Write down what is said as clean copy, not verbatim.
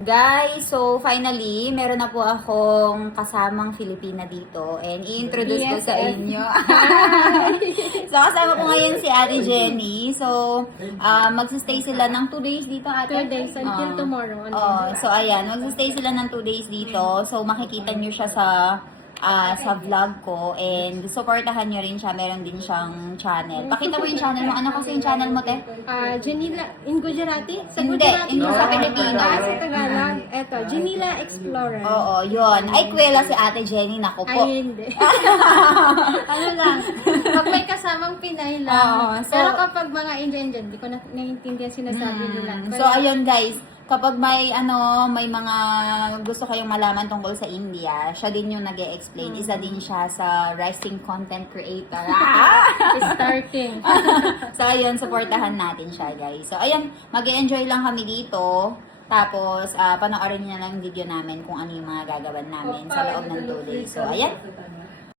Guys, so finally, meron na po akong kasamang Filipina dito and i-introduce ko sa inyo. So kasama ko ngayon si Ate Jenny. So magsistay sila ng 2 days dito, Ate. 2 days until tomorrow. So ayan, magsistay sila ng 2 days dito. So makikita nyo siya sa vlog ko and supportahan nyo rin siya. Meron din siyang channel. Pakita mo yung channel mo. Ano kasi yung channel mo, te? Janila in Gujarati? Sa Hindi, Gujarati. in sa Pilipinas. Sa Tagalog. Eto, Janila Explorer. Oo, yun. Ay, kwela si Ate Jenny. Naku po. Ay, hindi. Ano lang, pag may kasamang Pinay lang. Oo, so- Pero kapag mga Indian dyan, hindi ko na naiintindihan sinasabi nila. So, ayun guys. Kapag may mga gusto kayong malaman tungkol sa India, siya din yung nag-e-explain. Isa din siya sa rising content creator. Starting. So, ayun, supportahan natin siya, guys. So, ayun, mag-e-enjoy lang kami dito. Tapos, panoorin niyo na lang yung video namin kung ano yung mga gagawan namin sa loob ng 2 days. So, ayan.